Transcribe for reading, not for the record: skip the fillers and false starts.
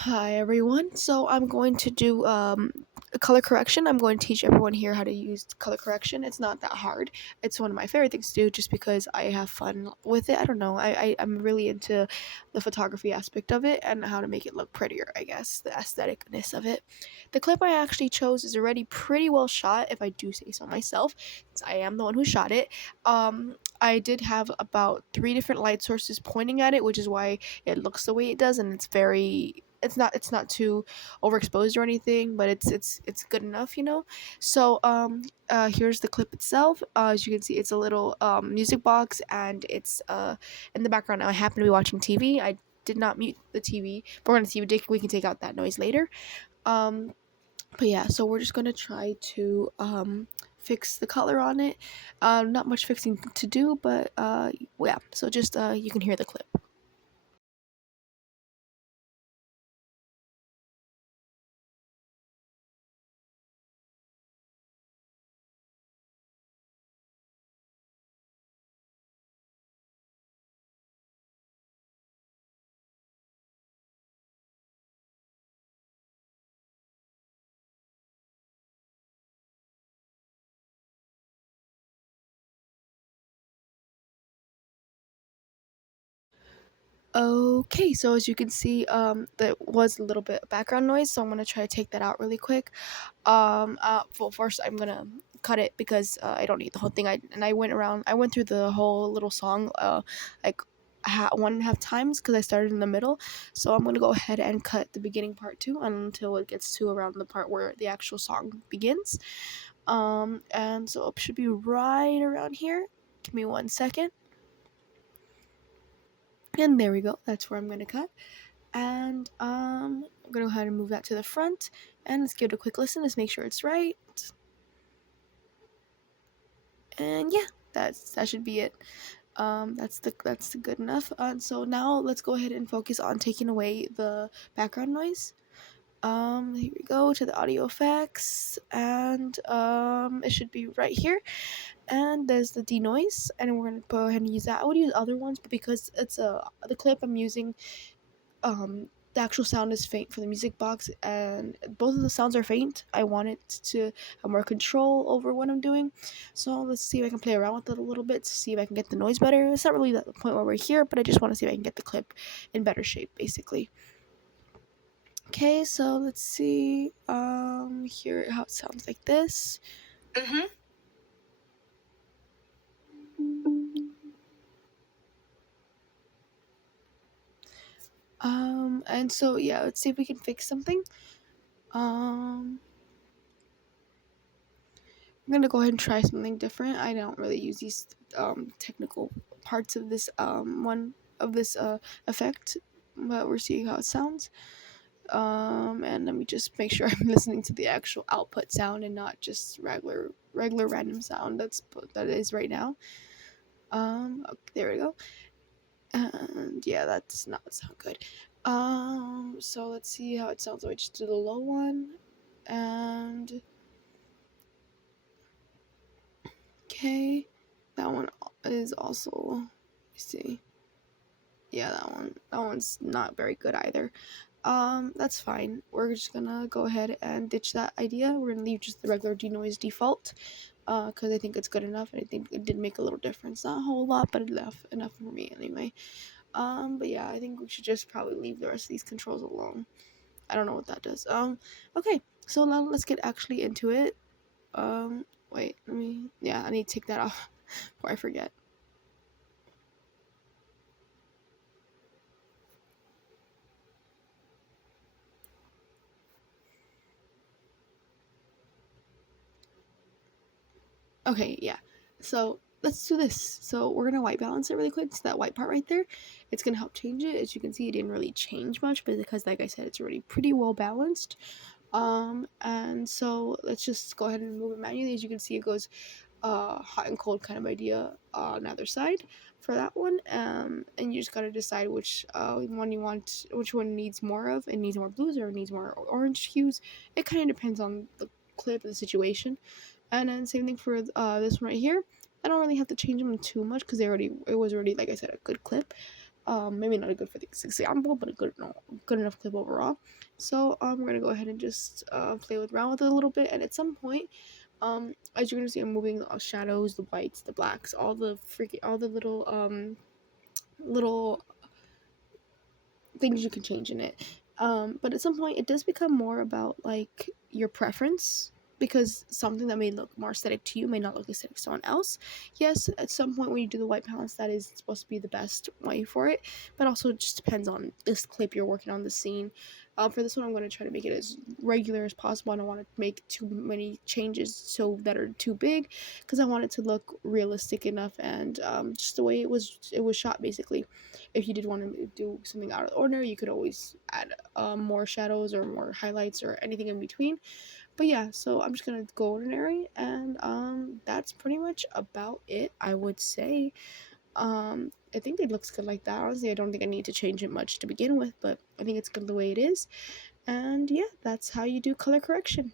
Hi everyone. So I'm going to do a color correction. I'm going to teach everyone here how to use color correction. It's not that hard. It's one of my favorite things to do just because I have fun with it. I don't know. I'm really into the photography aspect of it and how to make it look prettier, I guess, the aestheticness of it. The clip I actually chose is already pretty well shot, if I do say so myself, since I am the one who shot it. I did have about three different light sources pointing at it, which is why it looks the way it does, and it's not too overexposed or anything, but it's good enough, you know. So here's the clip itself. As you can see, it's a little music box, and it's in the background. I happen to be watching TV. I did not mute the TV, but we're gonna see. We can take out that noise later. um but yeah, so we're just gonna try to fix the color on it. Not much fixing to do, but yeah, so just you can hear the clip. Okay, so as you can see, there was a little bit of background noise, so I'm gonna try to take that out really quick. Well, first I'm gonna cut it because I don't need the whole thing. I went through the whole little song, like 1.5 times because I started in the middle. So I'm gonna go ahead and cut the beginning part too until it gets to around the part where the actual song begins. And so it should be right around here. Give me 1 second. And there we go. That's where I'm gonna cut. And I'm gonna go ahead and move that to the front, and let's give it a quick listen. Let's make sure it's right. And yeah, that should be it. That's good enough. So now let's go ahead and focus on taking away the background noise. Here we go to the audio effects, and it should be right here. And there's the denoise, and we're gonna go ahead and use that. I would use other ones, but because it's the clip I'm using, the actual sound is faint for the music box, and both of the sounds are faint. I want it to have more control over what I'm doing. So let's see if I can play around with it a little bit to see if I can get the noise better. It's not really the point where we're here, but I just want to see if I can get the clip in better shape, basically. Okay, so let's see. Hear how it sounds like this. And so yeah, let's see if we can fix something. Um, I'm gonna go ahead and try something different. I don't really use these technical parts of this effect, but we're seeing how it sounds. And let me just make sure I'm listening to the actual output sound and not just regular random sound that is right now. Okay, there we go. And yeah, that does not sound good. So let's see how it sounds. So I just do the low one, and okay, that one is also. Let me see. Yeah, that one's not very good either. That's fine. We're just gonna go ahead and ditch that idea. We're gonna leave just the regular denoise default, because I think it's good enough, and I think it did make a little difference. Not a whole lot, but enough for me anyway. But yeah, I think we should just probably leave the rest of these controls alone. I don't know what that does. Okay, so now let's get actually into it. Wait, yeah, I need to take that off before I forget. Okay, yeah. So let's do this. So we're gonna white balance it really quick. So that white part right there, it's gonna help change it. As you can see, it didn't really change much, but because like I said, it's already pretty well balanced. And so let's just go ahead and move it manually. As you can see, it goes hot and cold kind of idea on either side for that one. And you just gotta decide which one you want, which one needs more of. It needs more blues or it needs more orange hues. It kind of depends on the clip and the situation. And then same thing for this one right here. I don't really have to change them too much because it was already, like I said, a good clip. Maybe not a good for this example, but a good enough clip overall. So we're gonna go ahead and just play around with it a little bit, and at some point, as you're gonna see, I'm moving the shadows, the whites, the blacks, all the little things you can change in it. But at some point, it does become more about like your preference, because something that may look more aesthetic to you may not look aesthetic to someone else. Yes, at some point when you do the white balance, that is supposed to be the best way for it, but also it just depends on this clip you're working on, the scene. For this one, I'm going to try to make it as regular as possible. I don't want to make too many changes so that are too big, because I want it to look realistic enough, and just the way it was shot basically. If you did want to do something out of the ordinary, you could always add more shadows or more highlights or anything in between. But yeah, so I'm just gonna go ordinary, and that's pretty much about it, I would say. I think it looks good like that. Honestly, I don't think I need to change it much to begin with, but I think it's good the way it is. And yeah, that's how you do color correction.